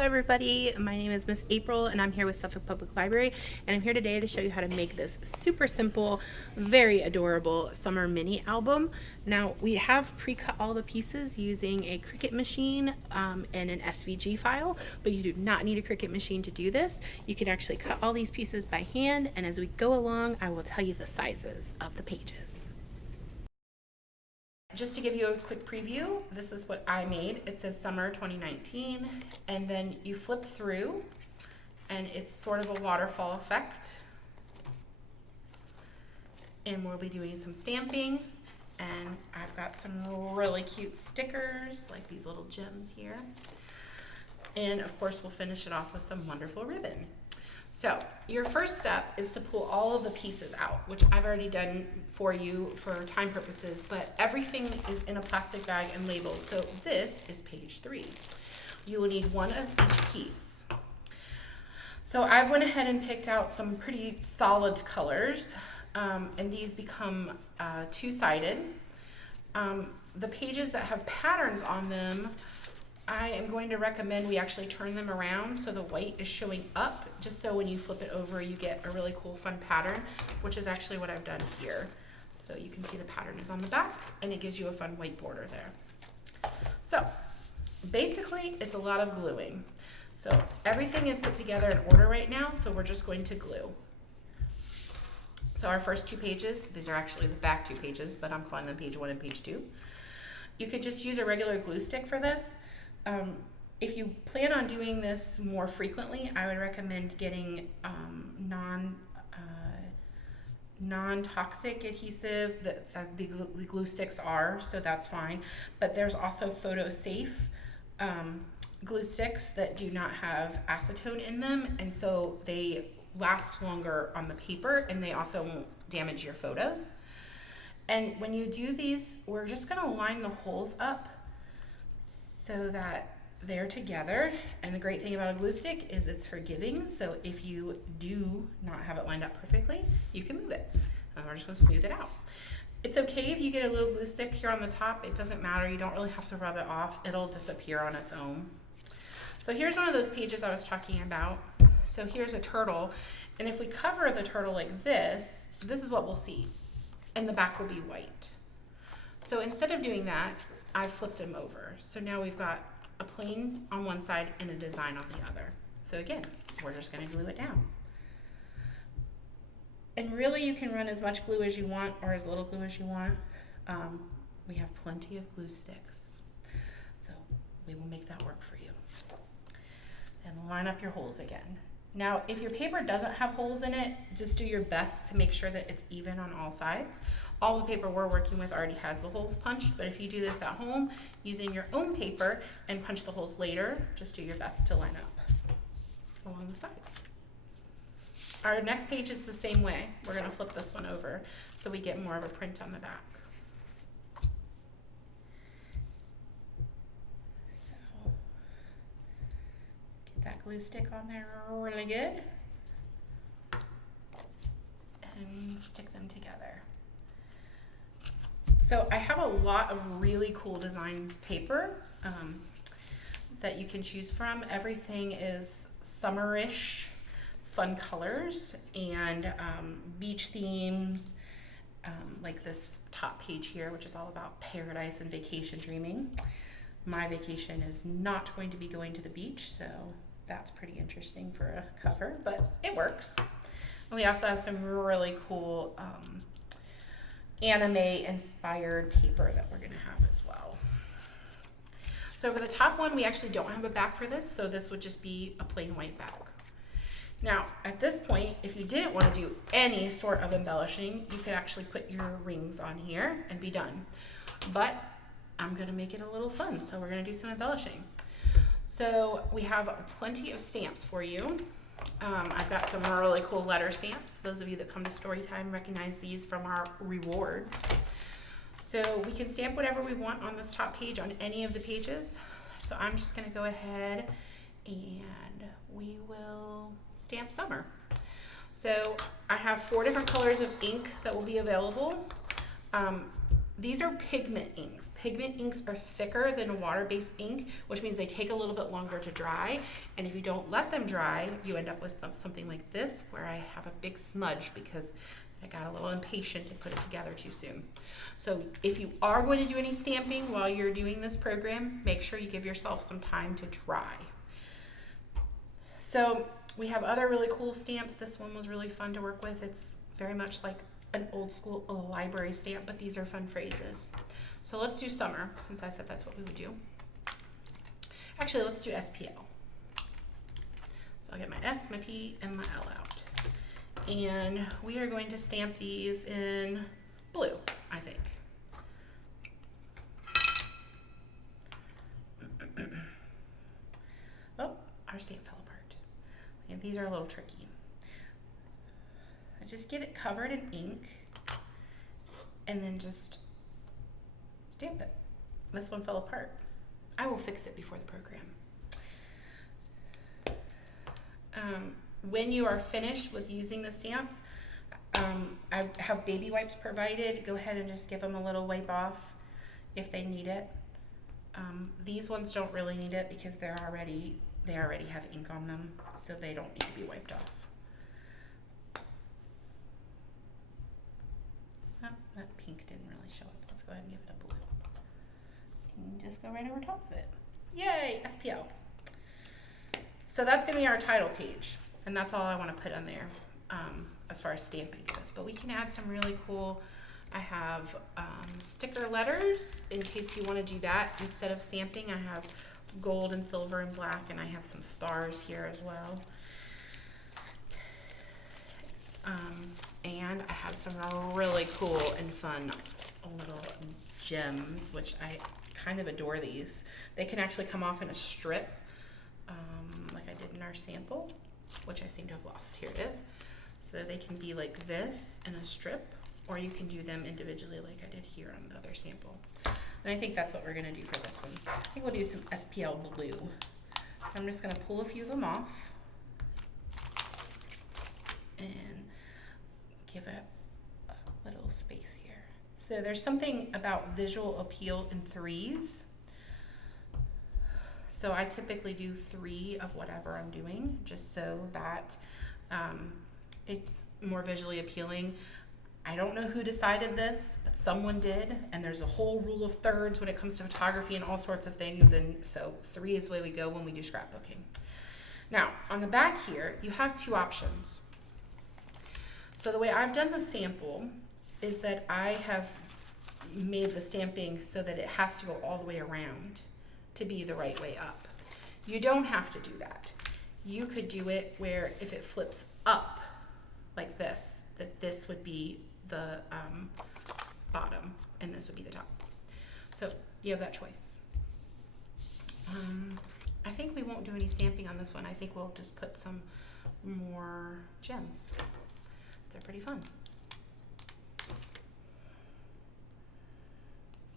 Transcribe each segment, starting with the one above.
everybody, my name is Miss April and I'm here with Suffolk Public Library, and I'm here today to show you how to make this super simple, very adorable summer mini album. Now we have pre-cut all the pieces using a Cricut machine and an SVG file, but you do not need a Cricut machine to do this. You can actually cut all these pieces by hand, and as we go along I will tell you the sizes of the pages. Just to give you a quick preview, this is what I made. It says summer 2019, and then you flip through and it's sort of a waterfall effect. And we'll be doing some stamping, and I've got some really cute stickers like these little gems here. And of course we'll finish it off with some wonderful ribbon. So your first step is to pull all of the pieces out, which I've already done for you for time purposes, but everything is in a plastic bag and labeled. So this is page 3. You will need one of each piece. So I've went ahead and picked out some pretty solid colors, and these become two-sided. The pages that have patterns on them, I am going to recommend we actually turn them around so the white is showing up, just so when you flip it over you get a really cool fun pattern, which is actually what I've done here. So you can see the pattern is on the back and it gives you a fun white border there. So basically it's a lot of gluing. So everything is put together in order right now, so we're just going to glue. So our first 2 pages, these are actually the back 2 pages, but I'm calling them page 1 and page 2. You could just use a regular glue stick for this. If you plan on doing this more frequently, I would recommend getting non-toxic adhesive that the glue sticks are, so that's fine. But there's also photo-safe glue sticks that do not have acetone in them, and so they last longer on the paper, and they also won't damage your photos. And when you do these, we're just going to line the holes up so that they're together. And the great thing about a glue stick is it's forgiving, so if you do not have it lined up perfectly, you can move it. And we're just going to smooth it out. It's okay if you get a little glue stick here on the top, it doesn't matter, you don't really have to rub it off, it'll disappear on its own. So here's one of those pages I was talking about. So here's a turtle, and if we cover the turtle like this, this is what we'll see, and the back will be white. So instead of doing that, I flipped them over. So now we've got a plain on one side and a design on the other. So again, we're just going to glue it down. And really you can run as much glue as you want or as little glue as you want. We have plenty of glue sticks, so we will make that work for you. And line up your holes again. Now, if your paper doesn't have holes in it, just do your best to make sure that it's even on all sides. All the paper we're working with already has the holes punched, but if you do this at home using your own paper and punch the holes later, just do your best to line up along the sides. Our next page is the same way. We're going to flip this one over so we get more of a print on the back. That glue stick on there really good and stick them together. So I have a lot of really cool design paper that you can choose from. Everything is summerish, fun colors, and beach themes, like this top page here, which is all about paradise and vacation dreaming. My vacation is not going to be going to the beach, so that's pretty interesting for a cover, but it works. And we also have some really cool anime inspired paper that we're going to have as well. So for the top one, we actually don't have a back for this, so this would just be a plain white back. Now at this point, if you didn't want to do any sort of embellishing, you could actually put your rings on here and be done. But I'm going to make it a little fun, so we're going to do some embellishing. So we have plenty of stamps for you. I've got some really cool letter stamps. Those of you that come to Storytime recognize these from our rewards. So we can stamp whatever we want on this top page on any of the pages. So I'm just going to go ahead and we will stamp summer. So I have 4 different colors of ink that will be available. These are pigment inks. Pigment inks are thicker than a water-based ink, which means they take a little bit longer to dry. And if you don't let them dry, you end up with something like this, where I have a big smudge because I got a little impatient to put it together too soon. So if you are going to do any stamping while you're doing this program, make sure you give yourself some time to dry. So we have other really cool stamps. This one was really fun to work with. It's very much like an old school library stamp, but these are fun phrases. So let's do summer, since I said that's what we would do. Actually, let's do SPL. So I'll get my S, my P, and my L out. And we are going to stamp these in blue, I think. Oh, our stamp fell apart. And these are a little tricky. Just get it covered in ink and then just stamp it. This one fell apart. I will fix it before the program. When you are finished with using the stamps, I have baby wipes provided. Go ahead and just give them a little wipe off if they need it. These ones don't really need it because they already have ink on them, so they don't need to be wiped off. Oh, that pink didn't really show up. Let's go ahead and give it a blue. And just go right over top of it. Yay, SPL. So that's going to be our title page, and that's all I want to put on there as far as stamping goes. But we can add some really cool, I have sticker letters in case you want to do that instead of stamping. I have gold and silver and black, and I have some stars here as well. And I have some really cool and fun little gems, which I kind of adore these. They can actually come off in a strip, like I did in our sample, which I seem to have lost. Here it is. So they can be like this in a strip, or you can do them individually like I did here on the other sample. And I think that's what we're gonna do for this one. I think we'll do some SPL blue. I'm just gonna pull a few of them off and give it a little space here. So there's something about visual appeal in threes. So I typically do 3 of whatever I'm doing, just so that it's more visually appealing. I don't know who decided this, but someone did, and there's a whole rule of thirds when it comes to photography and all sorts of things, and so 3 is the way we go when we do scrapbooking. Now, on the back here, you have 2 options. So the way I've done the sample is that I have made the stamping so that it has to go all the way around to be the right way up. You don't have to do that. You could do it where if it flips up like this, that this would be the bottom and this would be the top. So you have that choice. I think we won't do any stamping on this one. I think we'll just put some more gems. They're pretty fun.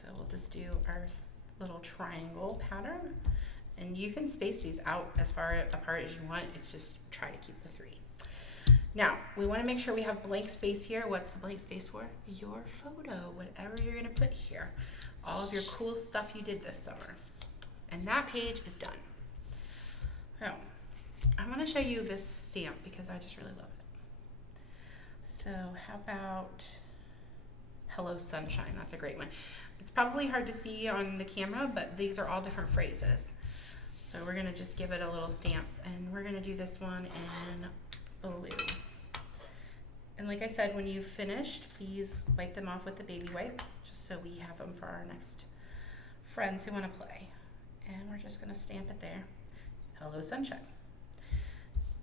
So we'll just do our little triangle pattern, and you can space these out as far apart as you want. It's just try to keep the 3. Now we want to make sure we have blank space here. What's the blank space for? Your photo, whatever you're going to put here, all of your cool stuff you did this summer. And that page is done. So I'm going to show you this stamp because I just really love it. So how about Hello Sunshine? That's a great one. It's probably hard to see on the camera, but these are all different phrases. So we're gonna just give it a little stamp, and we're gonna do this one in blue. And like I said, when you've finished, please wipe them off with the baby wipes, just so we have them for our next friends who wanna play. And we're just gonna stamp it there. Hello Sunshine.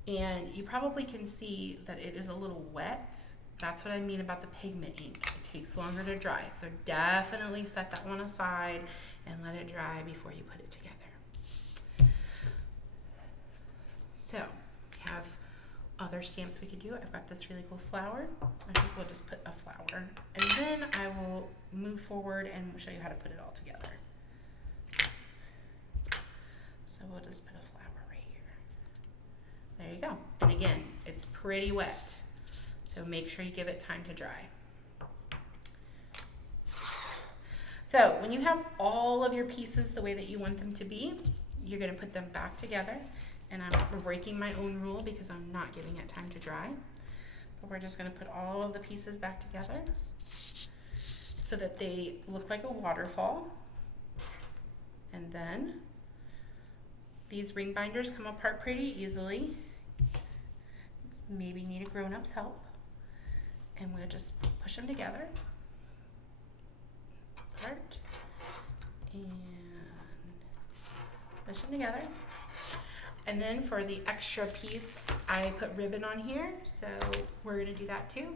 And you probably can see that it is a little wet. That's what I mean about the pigment ink. It takes longer to dry. So definitely set that one aside and let it dry before you put it together. So we have other stamps we could do. I've got this really cool flower. I think we'll just put a flower. And then I will move forward and show you how to put it all together. So we'll just put a flower right here. There you go. And again, it's pretty wet. So make sure you give it time to dry. So when you have all of your pieces the way that you want them to be, you're gonna put them back together. And I'm breaking my own rule because I'm not giving it time to dry. But we're just gonna put all of the pieces back together so that they look like a waterfall. And then these ring binders come apart pretty easily. Maybe need a grown-up's help. And we'll just push them together. Apart. And push them together. And then for the extra piece, I put ribbon on here, so we're gonna do that too.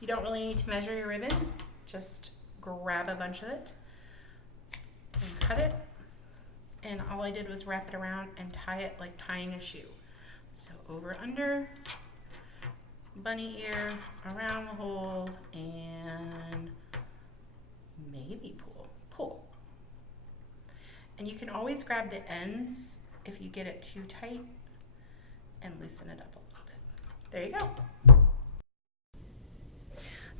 You don't really need to measure your ribbon, just grab a bunch of it and cut it. And all I did was wrap it around and tie it like tying a shoe. So over, under, bunny ear, around the hole, and maybe pull. And you can always grab the ends if you get it too tight and loosen it up a little bit. There you go.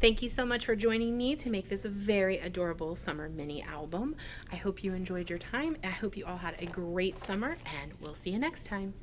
Thank you so much for joining me to make this a very adorable summer mini album. I hope you enjoyed your time. I hope you all had a great summer, and we'll see you next time.